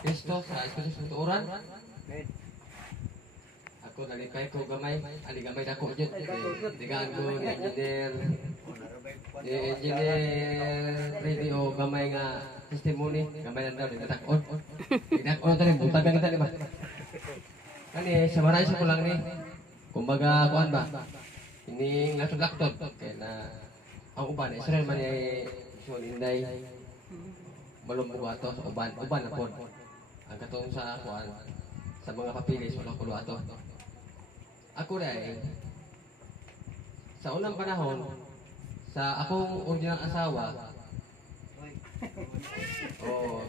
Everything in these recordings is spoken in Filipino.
Kristo sa Espiritu sa tuuran. Ako nalipay ko gamay, ali gamay dako jud. Digaan ko ni engineer radio gamay nga testimony, gamay lang daw ditakon. Ditakon tani butag kita di ba? Kani samaray sa kulang ni. Kumbaga kuan ba? Ini laktod-laktod kay na ang uban Israel man ay Sul Inday. Balong buwato sa uban na pod. Ang katong sa kuan sa mga papilis wala kulo ato. Ako rin, sa unang panahon, sa akong original asawa,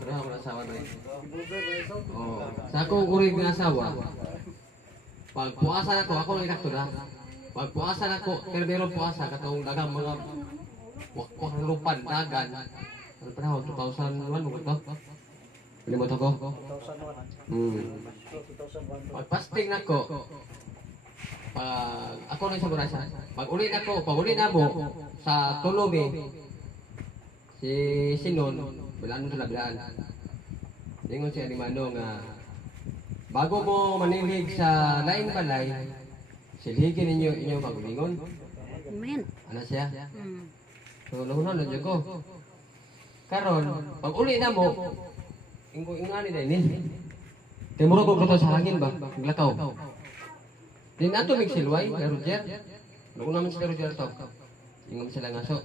pero ako ng asawa doon. Sa akong original asawa, pag puasa ako lang inakto na. Pag puasa ako, pero meron puasa, katong dagang mga wakwak ng lupan, dagan. Ano panahon, 2001 mo ito? Pilimot ako? 2001. Pag fasting na ko, pag ako nang sa Burasa, pag ulit na mo sa Tulobi, si Sinon, bilaan mo sa labilaan. Ingon si Animano nga, bago mo manilig sa laing balay, silhigin ninyo inyong paglingon. Amen. Ano siya? So, lahunan na dyan ko. Karon, pag uli na mo, ingani na ini. Timuro ko gruto sa hangin ba? Maglakaw. Di nato migsilway, Roger. Noong naman si Roger to. Ingam sila nga so.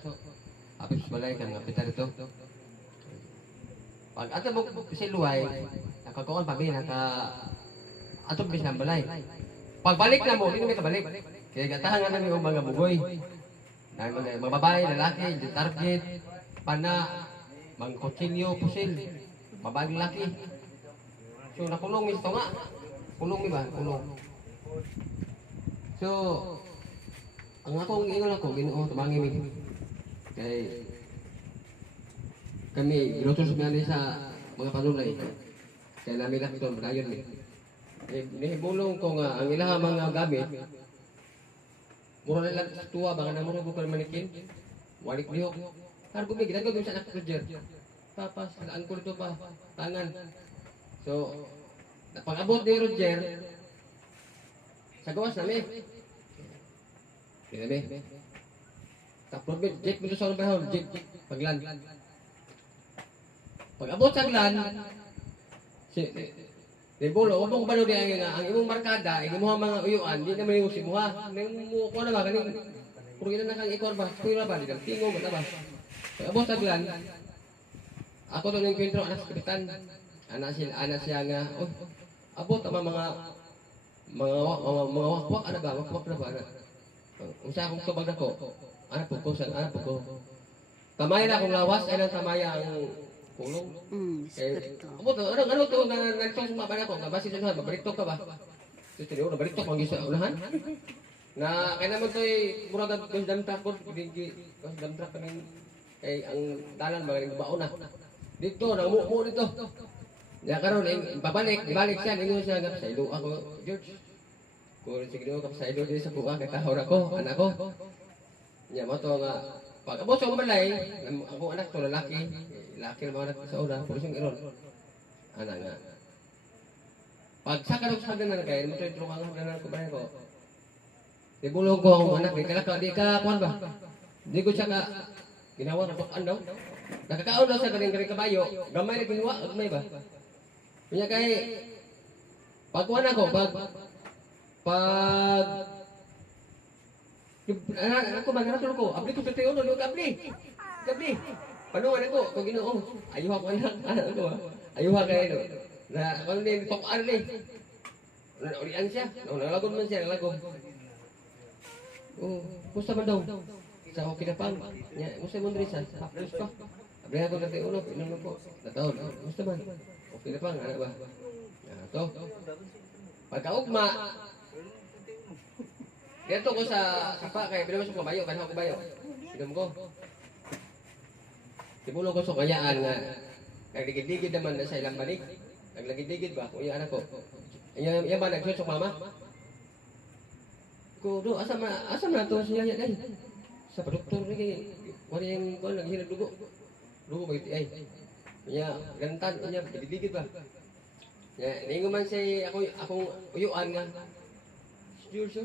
Apip sa balay ka, mga pitar ito. Pag ato mo silway, nakakaon pa ba, ato bis ng balay. Pagbalik na mo, hindi na may kabalik. Kaya gatahan nga namin yung mga bugoy. Mga babae, lalaki, target, pana, mga kutsilyo, pusil, babae, lalaki. So, nakulong ito nga. Kulong mi ba? Kulong. So, ang akong ingon ako, Ginoo, tumangi mi. Kay kami ginutos mi sa mga panulay. Kaya namin lang ito, madayon mi. Nihibulong ko nga, ang ilaha mga gamit, mura na lang tuwa, baka na mura ko ka manikin. Walik niyok. Kargo mi, ginagawa sa anak Roger. Papas, saan ko ito pa, tangan. So, pag-abot ni Roger, sa gawas namin. Kaya namin. Tapos, Jake, bilo sa panahon, Jake, paglan. Pag-abot sa glan, di bolo, upang balo di ang imong markada, ang imong mga uyuan, di naman yung simuha. Nang kuha na ba, kaning, kung ina na kang ikor ba, kuya ba, di kang tingo, ba ba? Pag-abot sa glan, ako to ng kwentro, anak sa kapitan. Anak siya nga, oh, abot ang mga wakwak, ano ba, wakwak na ba? Kung siya akong tubag na ko, anak po ko. Tamay na akong lawas, ay nang tamaya ang kulong. Abot, ano to, nagtong sumaba na ko, nabasi sa unahan, mabaliktog ka ba? Sino, nabaliktog, manggis sa unahan? Na, kaya naman to'y, murag ang damtrak ko, damtrak ka ng, kay ang dalan, magaling baon na. Dito, namumu dito. Ya karon ibalik siya ninyo siya nga sa ilo ako, George. Kung sige ka sa ilo di sa kuha kay kahor ako, anak ko. Nya mo to nga pag abot sa balay, ako anak to lalaki, laki mo anak sa una, pulos yung iron. Ana nga. Pag sa kanong sa na kay mo to tulungan nga na ko ba ko. Di bulong ko ang anak di ka kuan ba? Di ko siya ka ginawa na bukan daw. Nakakaon daw sa galing kabayo, gamay na ginawa, gamay ba? Kanya kay pagkuhan ako, ako ba natulog ko, abli ko sa tayo, no, abli. Panuhan ako, kung Ginoo, ayuha ko anak ko, ayuha kayo, na, kung hindi, tokaan ni, ulian siya, nalagod man siya, nalagod. Musta man daw, sa okay na pang, musta mo rin sa, haplos ko, abli ako sa tayo, inunom ko, nataon, musta man, okay na pang, ano ba, ito, pagkaugma, dito ko sa sapa, kaya binumas ko kabayo, kaya ako kabayo, inom ko. Simulo ko sa kayaan nga, nagligid-ligid naman na sa ilang balik. Naglagid-ligid ba? Kung yung anak ko. Yan ba nagsusok mama? Ko, do, asam na ito siya yan ay. Sa padoktor ni, wala yung kung naghihinag dugo. Dugo ba iti ay. Kanya, gantan, kanya, nagligid ba? Ningo man siya akong uyuan nga. Seryoso?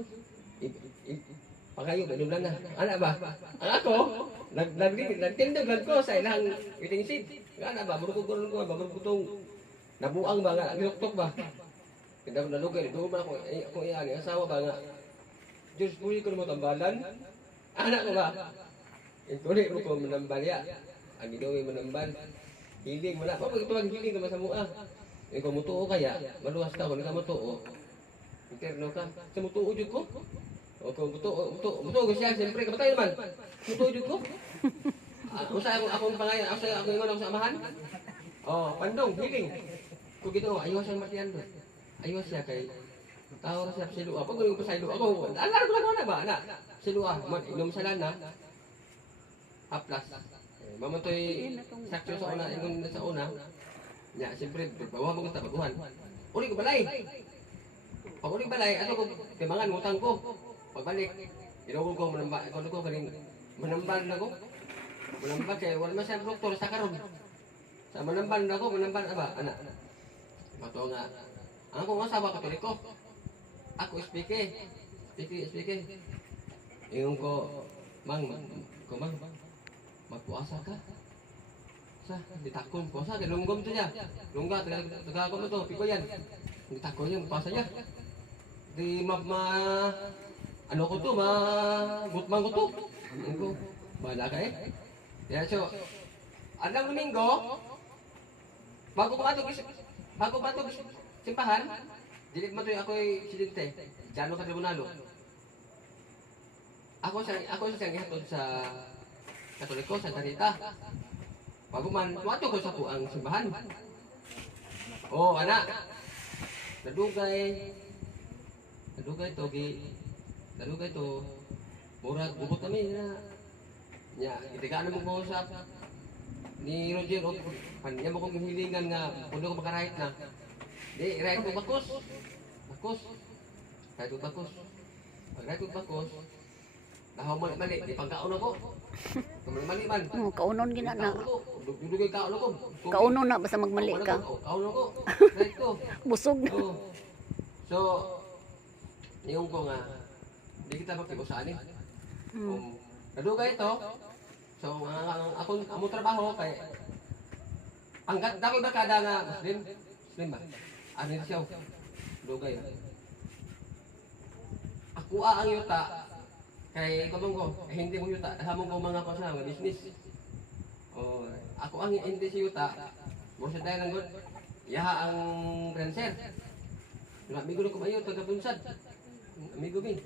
Pagayo, ganun lang na. Ano ba? Ang ako, nagtindog lang ko sa ilang waiting seat. Ano ba? Burukog ko, burukog nabuang ba nga, niluktok ba? Pinag nalugay, doon man ako iyan, asawa ba nga? Diyos, puli ko mo tambalan. Anak ko ba? Ituloy mo ko manambalya. Ang ginoy manambal. Hiling mo na. Pag ito ang hiling naman sa mua. Ikaw mutuo kaya, maluwas ka, kung ka mutuo. Interno ka. Sa mutuo dyan ko. O kung mutuo ko siya, siyempre, kapatay naman. Mutuo dyan ko. Usa akong pangayon, ako ingon ako sa amahan. Oh, pandong, hiling. Kung gito, ayos siya matiyan doon. Ayos siya kay tao siya sa silua. Pag guling ko sa silua, ako, alam ko na ba, anak? Silua, inom sa lana. Haplas. Mamantoy sakyo sa una, ingon sa una. Ya, siyempre, bawa mo kita baguhan. Uli ko balay. Pag uli balay, ato ko, timangan, utang ko. Pagbalik, inugol ko, manambal na ko. Manambal kaya, wala man siya doktor sa karon. Sa manambal na ko, manambal na ba, anak? Mato nga, ang kong asawa katolik ko. Ako speake. Ingon ko, mang, magpuasa ka. Sa, ditakon po sa, lunggom to niya. Lungga, tagagom na to, piko yan. Ditakon niya, magpuasa niya. Di ano ko to, gutman ko to. Ano ko, bala ka eh. Kaya so, anong Domingo, bago ba ito simpahan, dilit mo to yung ako'y silinte, Jano ka tribunalo. Ako siyang ihatod sa Katoliko, sa Tarita. Bago man, tuwato ko sa ang simbahan. Oh, anak. Nadugay to. Murag, bubot kami na. Nya, itigaan mo ko sa ni Roger, niya mo kong hilingan nga, kung ko makarahit na. Di, right ko bakos. Right ko bakos. Nahaw mali, di pagkaon ako. Mali man. Kaunon gina na. Dudugay kaon ako. Kaunon na basta magmali ka. Kaon ako. Right ko. Busog na. So, niyong ko nga, di kita magkibusanin. Nadugay ito. So, ang trabaho kay hanggat dako ba kada nga Muslim ba? Ano siya? Dugay. Ako ang yuta kay kamong ko, hindi mo yuta, hamon ko mga kasama nga business. Oh, ako ang hindi si yuta. Mo sa dahil lang gud. Yaha ang Prancer. Amigo ko mayo taga Bunsad. Amigo mi.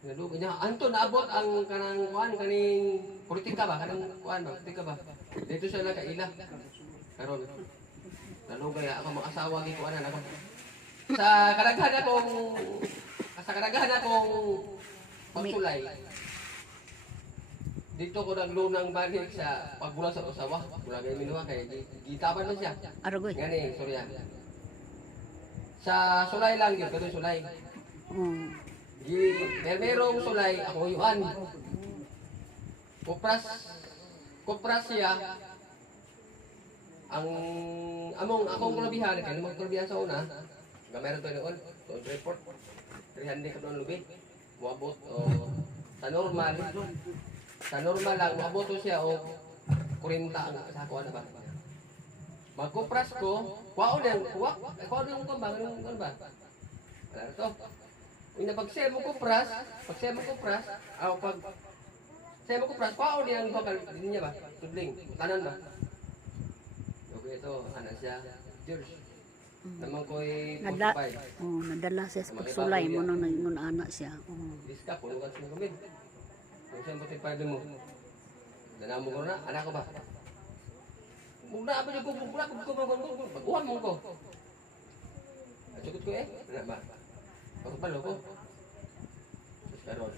Nadugo niya, Anton, naabot ang kanang kuan, kaning politika ba? Kanang kuan ba? Politika ba? Dito siya nakaila. Karon, nalugay ako mag-asawa ni kuanan ako. Sa kadaghan akong pagsulay. Dito ko naglunang balik sa pagbulang sa usawa. Bulang ay minuha kay gitaban na siya. Arogoy. Ngani, sorry. Sa sulay lang yun, pero sulay. Merong sulay, ako yuan. Kupras siya. Akong kulabihan, kaya naman kulabihan sa una, meron tayo noon, toon report, 300 ka doon lubi. Muabot, sa normal lang, muabot siya, 40 ang kasakuan na ba? Magkupras ko, kuwaon yung kumbang, ano ba? Ano ito? Pag-share mo kupras, kuwaon yung bakal, din niya ba? Tudling, tanan ba? Okay, ito, anak siya, George. Naman ko'y pagpapay. Nadala siya sa pagsulay mo nang nangingon anak siya. Iska, puno ka siya kumid. Kung siyang pagpapay mo, danamo ko na, anak ko ba? Muna apa niyo baguhan mo ko. Sagot ko anak ba? Pagpalo ko. Terus karon.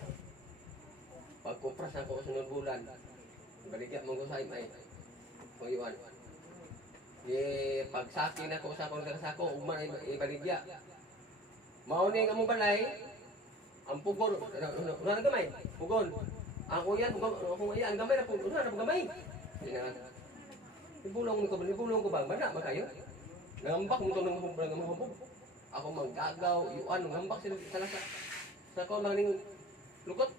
Pagkumpras ako sa sunod bulan, baligya mo ko sa imay. Kuyuan. Pagsaki na ko sa akong sako, uman ay baligya. Mao ni nga mo balay, ang pugon, una na gamay, pugon. Ako yan, ang gamay na pugon, una na gamay. Dinaan. Ibulong ko ba? Bana ba kayo? Nangambak mo ito ng hubog. Ako manggagaw, yuan, nangambak sila sa ko maning lukot.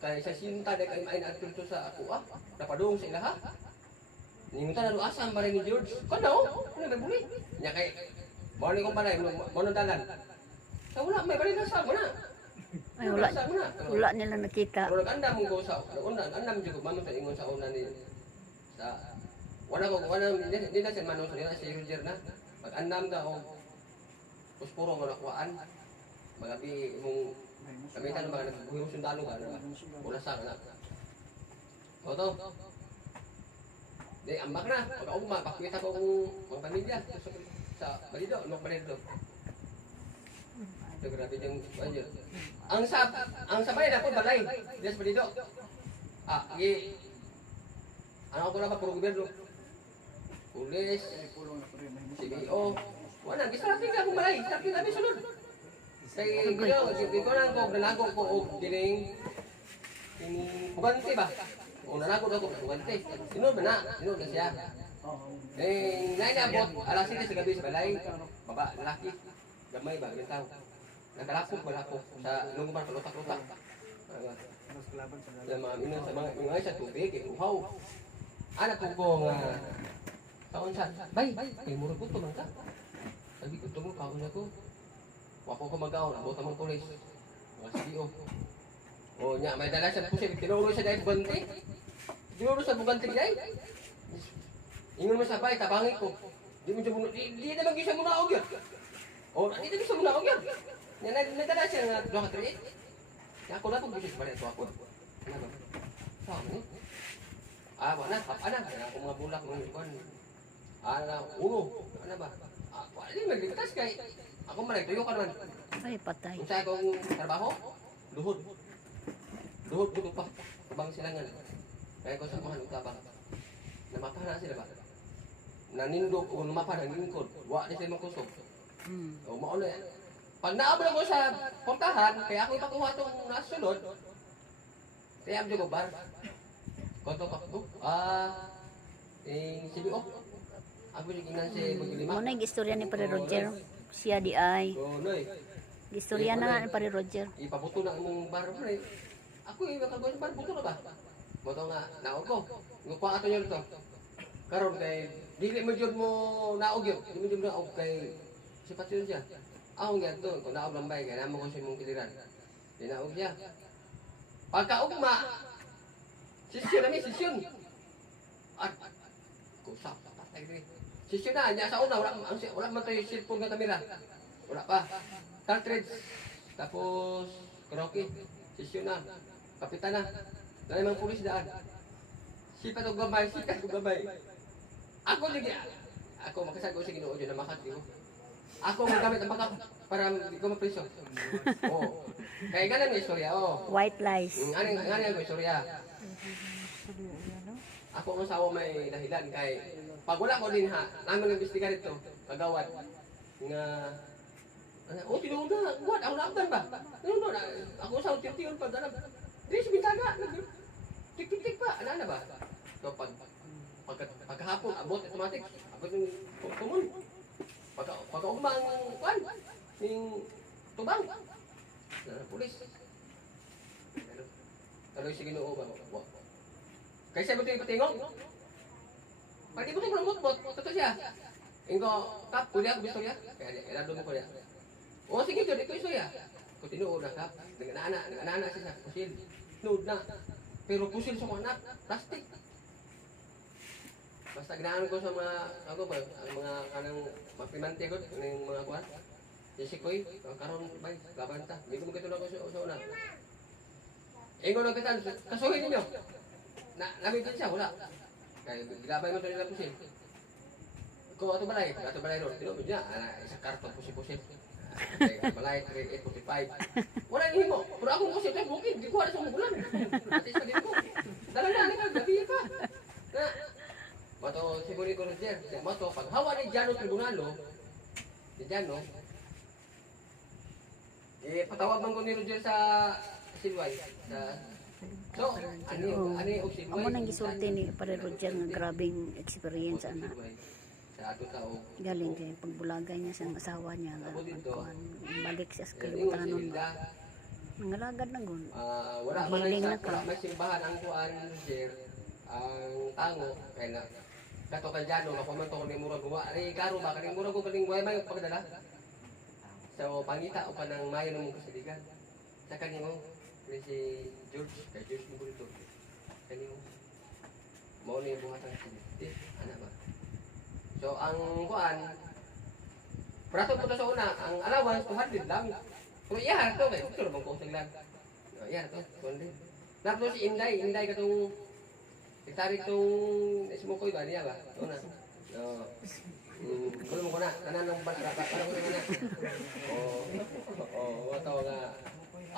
Kaya sa sinta dahil kayo main at sa ako napadung sa ilaha. Ningunta na asam ba rin ni George? Kano? Ano may buli? Nya kay, morning kong balay, monong dalan. Sa wala, may balik na sa mo na. Ay, wala nila nakita. Pero nag-andam ko sa una, andam jud ko mamon sa ingon sa una ni sa wala hindi na siya manong sa si Roger na. Mag-andam ka og puspuro nga nakuhaan. Magabi imong kamitan ng mga nagbuhi mo sundalo ka. Wala sa na. Oto. Di ambak na. Pagkaugma, pakita ko kung mga pamilya sa Balido, no Balido. Ito grabe yung budget. Ang sabay na po balay. Yes, Balido. Ano ko na ba puro gobyerno? Pulis, CBO. Wala, gisarapin ka kung balay. Sarapin kami sunod. Kaya ko lang ko, nanago ko o dining bugante ba? O nanago na ko, bugante. Sinod ba na? Sinod na siya. Nainabot, alas 7 sa gabi sa balay. Baba, lalaki. Gamay ba, gintaw. Nakalakok sa lungguman sa lutak-lutak. Sa mga inon sa mga sa tubig, uhaw. Anak ko nga taon siya. Bay, kay mura ko man ka. Sabi ko tumo kaon ako. Wako ko magaw, abot ang pulis. Mga CBO. O nya, may dala siya pusil. Tinuro siya dahil bugante. Tinuro sa bugante dahil. Ingon mo sa bay, tabangi ko. Di naman gisa mo na og yun. O, di naman gisa mo na og yun. Nadala siya nga 2-3. Ako na pag gusto balik ako. Ano ba? Saan mo ni? Wala, papa na. Kaya ako mga bulak ng ikon. Uno. Ano ba? Wala din magligtas kay. Ako malay, tuyo ka naman. Ay, patay. Kung sa akong trabaho, luhod. Luhod ko pa. Tabang silangan. Kaya ko sa mga tabang. Namapa na sila ba? Nanindog o namapa ng lingkod. Wa di sila magkusog. O mauna yan. Pag naabot ako sa portahan, kaya ako ipakuha itong nasunod, kaya ang ko bar. Konto ka po. CBO. Ako yung ingnan si Maglima. Muna yung istorya ni Pare Roger. Siya di ay. Noy. Istorya na nga ni Pare Roger. Ipabuto na mong bar mo rin. Ako yung makagawa sa bar, buto na ba? Buto nga, naog ko. Ngupa ato nyo rito. Karon kay, dili mo dyan mo naog yun. Dili mo dyan naog kay, sipat yun siya. Ako nga ito, kung naog lambay, kaya naman ko siya mong kiliran. Di naog siya. Pagkaugma, sisyon namin, sisyon. At, kusap, patay rin. Sisyon na, niya sa una, wala man tayo cellphone ng kamera. Wala pa. Cartridge. Tapos, karaoke. Sisyon na. Kapitan na. Dahil mga pulis daan. Sipat o gabay, sikat o gabay. Ako lagi, ako makasago sa Ginoo dyan na makati ko. Ako magamit ang backup para hindi ko mapriso. Oo. Kaya ganun yung istorya, White lies. Ganun yung istorya. Ako ang asawa may dahilan kay pag wala ko din namin nag-istigar ito, kagawad, nga, tinunod na, buwan, ako naabdan ba? Tinunod na, ako sa tiyon pa, dili sa bintaga, tik-tik-tik pa, ano ba? So, pagkahapon, abot, automatic, abot yung tumun. Pagkaugma ang kwan, yung tubang, pulis. Taloy si Ginoo ba? Kaya siya buti ipatingog. Pag di mo ito bot, totoo siya. Ingo, kap, kuliah ko istorya. Kaya ilado mo kuliah. O sige, Jod, ito istorya. Kung tinuod na kap, nag-anak siya sa pusil. Nuod na. Pero pusil sa mga anak, plastic. Basta ginaan ko sa mga, ako ba, ang mga kanang magpimante ko, yung mga kuwan. Sisikoy, karon bay, gabanta. Hindi ko magkatulog ko sa una. Ingo na kita, kasuhin ninyo. Namitin siya, wala. Kaya gabay mo ito nila pusil. Kung ato balay ron. Tinubod niya, isang karton pusil-pusil. Balay, 3845. Wala nihin mo. Pero akong pusil, ito bukid. Di ko wala sa mugulan. Atis ka din ko. Dalang-dalang ka, gabi ka. Na, mato, siguri ko rin siya. Mato, pag hawa ni Jano Tribunalo, ni Jano, patawag man ko ni Roger sa Silway. So, ano yung Amo nang gisulti ni Pare Roger nga grabing experience ana. sa ato tao. Galing kay pagbulagay niya sa asawa niya nga Ako dito. magkuhan, balik siya sa Ingon si kalutanon Hilda, nangalagad na gun. wala man Hiling sa na ka. wala may simbahan ang kuan sir ang tango kay na kato ka dyan makuman to ni murag wa ay karo ba kaning murag ko kaning way may pagdala so pangita o pa ng mayo ng kasiligan sa kanimo si George kay George mo dito kanimo mo ni buhatang si ana ba so ang kuan prato po to sa una ang allowance 200 lang pero iya to kay gusto naman ko singlan iya to kundi tapos si Inday katong itarik tong smokoy ba niya ba una no kuno mo ko na kanan ng bata para ko na wato nga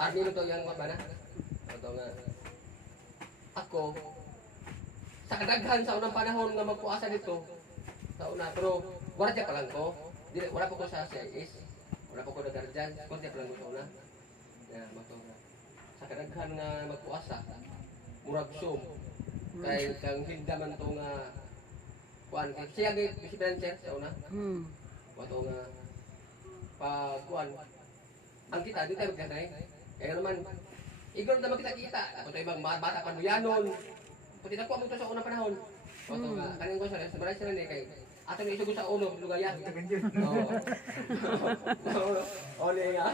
army mo to yang ba na wato nga ako sa kadaghan sa unang panahon nga magpuasa dito sa una pero gwardiya pa lang ko dili wala pa ko sa CIS wala pa ko na guardian gwardiya pa lang ko sa una ya mato nga sa kadaghan nga magpuasa murag sum kay kang Hilda man to nga kuan siya gid si Bencher sa una wato nga pag kuan ang kita di tayo magkanay kaya naman igor na magkita-kita ako tayo ibang bata panduyanon pati nakuha mo to sa unang panahon wato nga kaning ko sa maray sila ni kay ato ni isugo sa ulo lugayan oli nga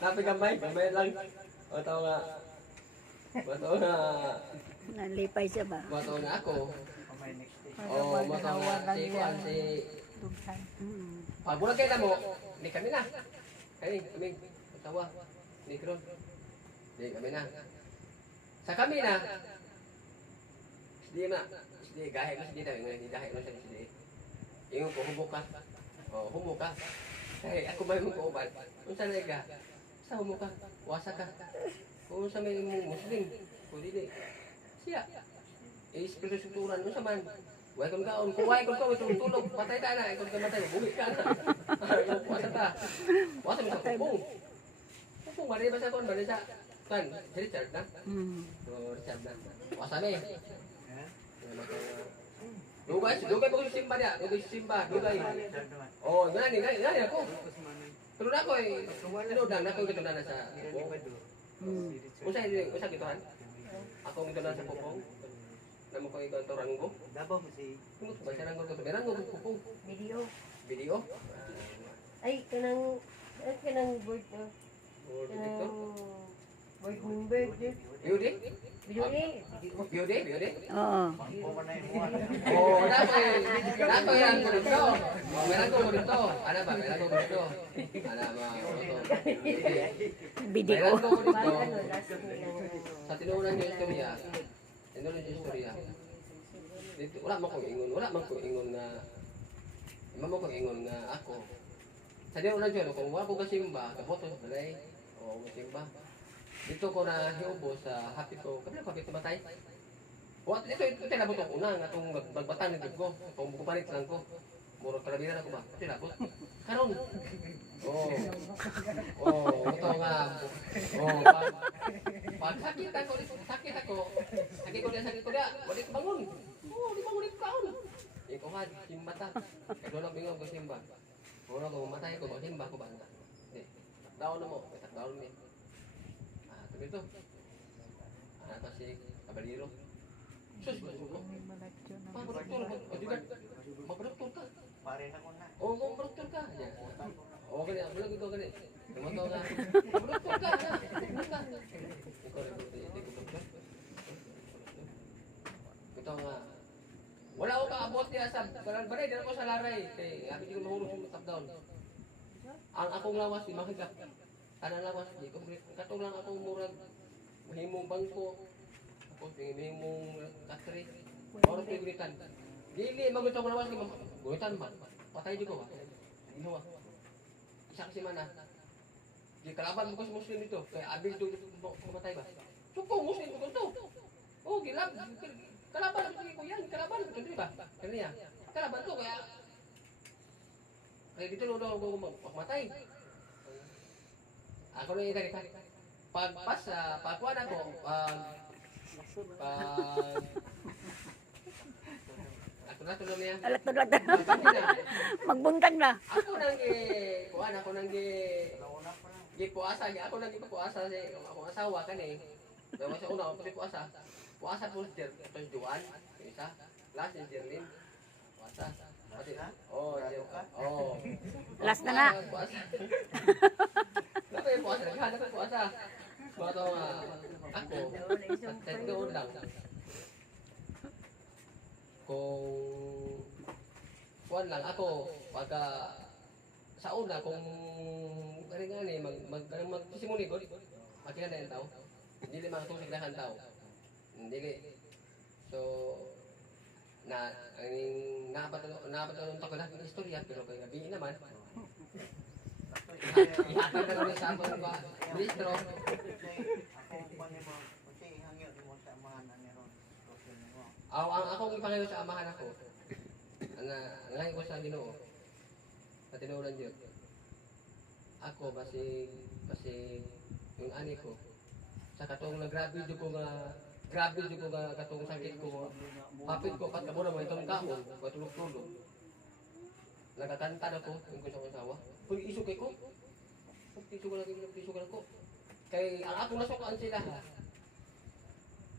napigamay gamay lang wato nga Nalipay siya ba? wato nga ako wato nga si kuan si bulag kayo na mo ni kami na kami tawa ni Kron di kami na sa kami na di gahe mo si di gahe mo sa di yung ko hubok ka kay ako ba yung kauban unsa na ka sa hubok ka wasa ka kung sa may Muslim kung di siya espiritu suturan mo sa man way kung kaon kung way kung kaon tulog patay ta na kung kamatay buhi ka na wasa ka wasa mo sa kupong mali ba sa kon ba sa kan si Richard na Richard na wasa me Dugay po yung simba niya. Dugay. Oh, gani ako. Pero na ako eh. Tinudang na ako gito na sa pupong. Usa gitohan? Ako gito na sa pupong. Namo ko ikaw to ranggo. Dabaw mo si Kung ba siya ranggo to? Ranggo ko pupong. Video? Ay, kanang board na. Kanang board member. Beauty? Video Oo. Oh, dato yan ko dito. Meron ko dito. Ano ba? Meron ko dito. Ano ba? Video. Meron ko dito. Ano, last nilang Sa tinunan niyo istorya. Tinunan niyo istorya. Dito wala man ko ingon nga ako. Sa diyo na diyo kung wala ko kasimba, kaboto balay. O kasimba. Dito ko na hiubo sa happy ko. Kapila ko happy matay. What ito labot ko una nga tong magbatang ng ko. Kung bukupalit lang ko. Muro karabina ako ba? Ito labot. Karon. Ito nga. Pag sakit ako. Sakit ko dia. Wala ko bangon. Di bangon kaon. Iko nga simbata. Kaya doon ang bingaw ko simba. Muro ko mamatay ko simba ko banda. Di. Daon na mo. Daon ni. Ito. Ano si Kabaliro? Sus, magproduktor ka. pare na ko na. Oo, magproduktor ka. Oo, ganyan. Bulag ito, ganyan. Tumatawag nga. Magproduktor ka. Ito nga. Wala ko kaabot niya sa balay. Dala ko sa laray. Happy di ko mahulog yung top down. Ang akong lawas, di makikap. Kanang lawas, di ko katong lang akong murag mahimong bangko. Tapos mahimong katri. Moro pigulitan. Dili magutom lawas ni gulitan ba. Patay di ko ba. Ginawa. Isa kasi mana. Di kalaban mo ko sa Muslim dito. Kaya abil do kumatay ba. Suko Muslim ko to. Oh, gilab. Kalaban ko yan. Kalaban ko di ba. Kaniya. Kalaban to kaya dito lo daw ako magmatay. Ako na yung pagpas sa pagkuhan ako, ako Rato na niya. Alat na. Magbuntag na. Ako nang kuan ako nang gipuasa, ako nang gipuasa sa akong asawa kani. Dawa sa una ako puasa. Puasa po si Juan, isa. Last ni Jerlin. Puasa. Pati oh, oh. Last na na. Puasa. Dapat yung puasa, naghanap ng puasa. Bato ako, tatlo lang. Kung kuan lang ako pagka sa una kung ano nga ni magsisimuli ko makina na yung tao hindi mga tusig na ang tao hindi so napatulong ko lang ng istorya pero kaya gabi naman ihatag na rin sa akong bistro ang akong ipangalaw sa amahan ako ngayon ko sa Ginoo sa tinulan Diyos ako basi yung ani ko sa katong grabe jud ko nga katong sakit ko hapit ko pat kamo na itong kaon patulog-tulog nagkakanta na ko yung gusto kong asawa kung iso kay ko iso ko kay ang akong nasukaan sila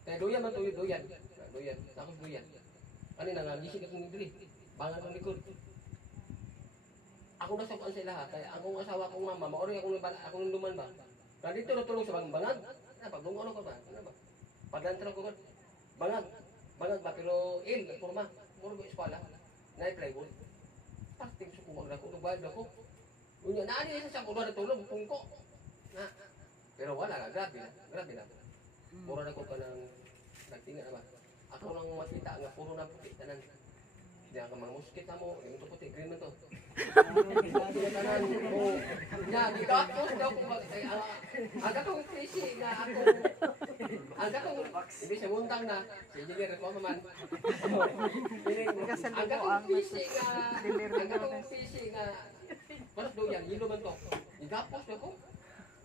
kay doyan man to doyan takos doyan kanina nga gising akong diri bangan ng likod. Ako nasukaan sila ha, kaya akong asawa kong mama, maorin akong luman ba? Nandito natulong sa bangag. Pagdungo ko ba? Ano ba? Paglantra ko ba? Bangag ba? Pero forma. Puro ba eskwala? Na-plywood. Pasting sukumag na ko, nagbayad na ko. Unya, naani isa siya kung doon natulong, pungko. Na. Pero wala, grabe na. Puro na ko ka ng nagtinga na ba? Ako lang makita nga, puro na puti, tanan. Diyan ka mga muskit na mo, yung puti, green na to. Tanan mo, yan, gigapos daw kung ang akong fishing na ang akong, ibig siya muntang na, si engineer ko naman. Ang akong fishing na, panas daw yan, yelo man to. Gigapos daw ko,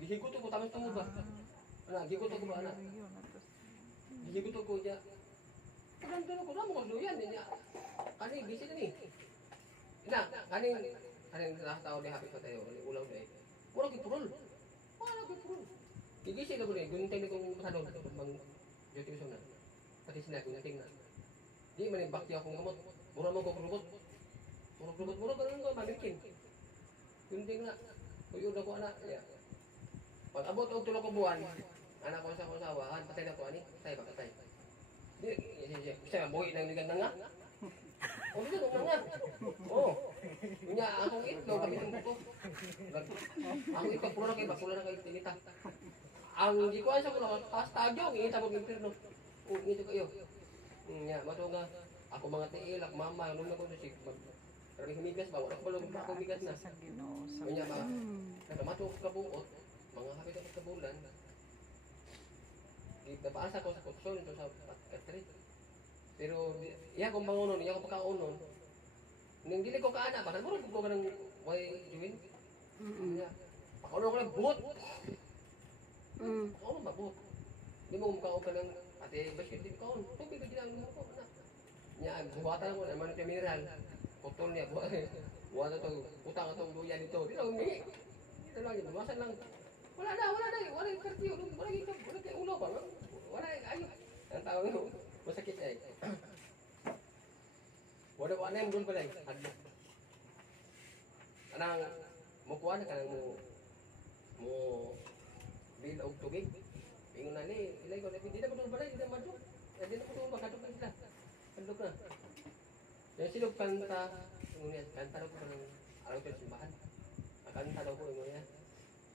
gihigot ko, tamang tungo ba? Gihigot ko ba, gihigot ko dyan. Pagandun ko na mo kung doyan niya. Kani busy na ni. Ina, kaning tao di happy pa tayo, ulaw na eh. Wala gipurol. Gigising na ko ni, gunting ni kong masadong mang duty ko na. Pati sila gunting na. Di man bakti akong gamot. Mura mo ko robot. Mura ganun ko mamilkin. Gunting na. Uyod ako anak. Pag abot og tulo ko buwan, anak ko sa asawa, patay na ko ani, patay ba patay. Di, siya buhay ng ligan na nga. O, ligan na nga. O, kunya, akong itlog, kami ng buto. Akong itlog, pula na kayo tinita. Ang gikuan sa kuno, pastagyo, ngita mo ng o, ngito kayo. Nga, mato nga, ako mga tiil, ako mama, nung na ko si maraming humigas ba, wala ko balong ako humigas na. Kunya, mato ka buot, mga hapit ako sa bulan, napaasa ko sa kutsyon ito sa katri. Pero iya kong bangunon, iya kong pagkaunon. Nang dili ko kaana, bakal mo rin ko ka ng way juwin. Pakaunon ko ng buhot. Pakaunon ba buhot? Di mo mukhaon ka ng ate basket, di mukhaon. Tubig na ginang mo ko. Nya, buhatan mo naman ng mineral. Putol niya, buhatan ito, utang itong duyan ito. Di na umihi. Ito lang, buwasan lang. Wala yung kartiyo, wala yung ulo ba? Wala yung ayok. Ang tao nyo, masakit ay. Wala yung doon pala eh. Anang, mukuha na ka nang mo bil og tubig. Ingon na ni, ilay ko, hindi na matulog pala, hindi na matulog. Hindi na matulog, makatok na sila. Kandok na. Yung silog kanta, kanta daw ko ng araw ko simbahan. Kanta daw ko, ingon yan.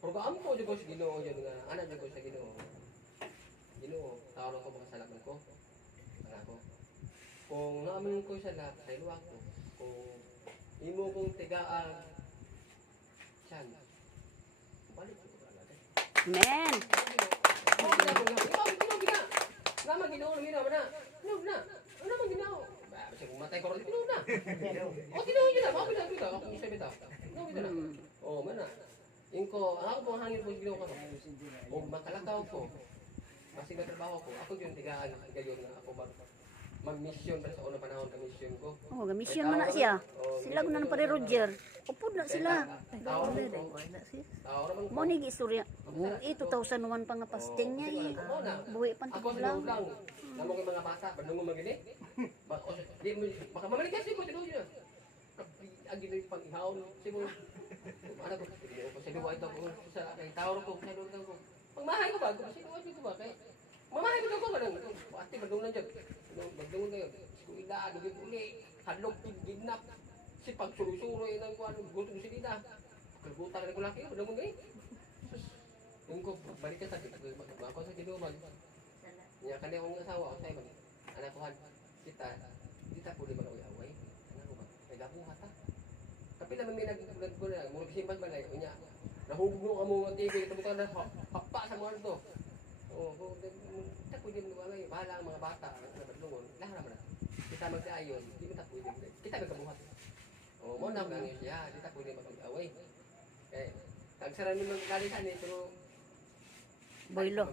Program ko dyan ko sa Ginoo dyan nga, anak dyan ko sa Ginoo. Ginoo, tawag ko mga salaman ko. Para ko. Kung naamin ko sa lahat, sa iluwag ko. Kung imo kong tigaan, siyan. Balik ko ka agad. Amen. Naman Ginoo, Ginoo na. Ano naman Ginoo? Kasi kung matay ko rin, Ginoo na. O, Ginoo yun na. Bakit na ito? Ako isa bitaw. Ginoo ito na. O, mana. Yung ko, ako po hangin po ginawa ko. O makalakaw ko. Masig na trabaho ko. Ako yung tigaan. Gayon na ako ba. mag-mission pa sa unang panahon ka mission ko. Oh, gamisyon man na siya. Sila guna na pare Roger. Upod na sila. Tao Wala naman na, wala sis. Tao naman Mo ni istorya. Oh, 2001 pa nga pasting niya eh. Buhi pa Ako sa lang. lang. Namo kay mga bata, bandung mo magini. Di mo baka mamalikas mo tinuod niya. Agi na pang ihawon siguro. Ano ko? Sa duwa ito ko sa kay tao ko sa duwa ko. Pagmahay ko ba? Kasi duwa ko ba kay mamahay ko ko ganun. Ate bandung na jud. Bandung kayo. Siguro ida dugay uli. Hadlok kidnap. Si pagsulo-sulo nang kuan gusto si Dida. Kalbutan ko laki, bandung gay. Yung ko balik ka sa ako sa kinuman. Nya kani akong asawa usay man. Anak ko han kita puli man away. Anak ko ba? Kay gabuhat ta. Tapi naman may nagbulag ko na, muna kisimbag ba na unya. Nahugno ka mo ang TV, ito na hapa sa mga ito. Oo, kita pwede mo away. Bahala ang mga bata, na badlungon, lahat naman na. Kita magdaayon, hindi kita pwede. Kita nagkabuhat. Oo, mo na ang siya, kita pwede mag-away. Eh, tagsaran mo ng kalisan eh, pero Boylo.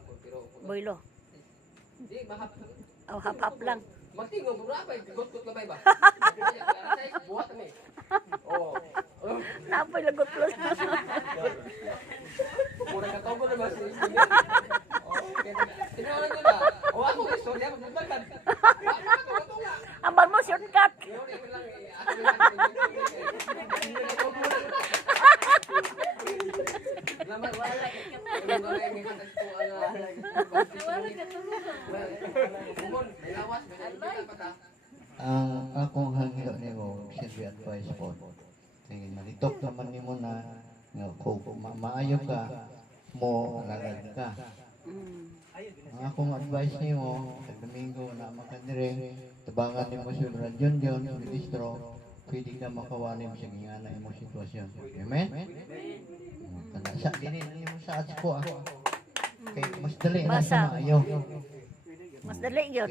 Boylo. Di, mahap. Oh, hap-hap lang. Magtingog, bura ba? Got-got ka ba? Buhat kami. Oo. Napay lagot plus. Mura ka togo na ba si Steven? Tinuwanan ko na. O ako, istorya, magbagkan. Ako nga. Ambal mo shortcut. Yun, yun lang eh. Ako yung Naman, wala. Wala yung katas ko. Wala ka tulungan. May lawas, may nakikita pa ta. Ang akong hangyo nimo silbi advice po. Sige, nalitok naman nimo na nga kung maayo ka mo alagad ka. Ang akong advice nimo sa Domingo na makadire tabangan nimo si Brad John ministro pwede ka makawani mo sa gingana imong sitwasyon. Amen. Kana sa dili nimo sa atko ah. Kay mas dali na Basa. sa maayo. Mas dali yun.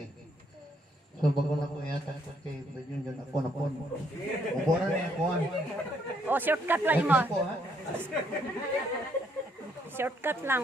So bago na ko yata ko kay Brad John ako na po. Ubora na ako ah. Oh, shortcut lang mo. Ako ah. Shortcut lang.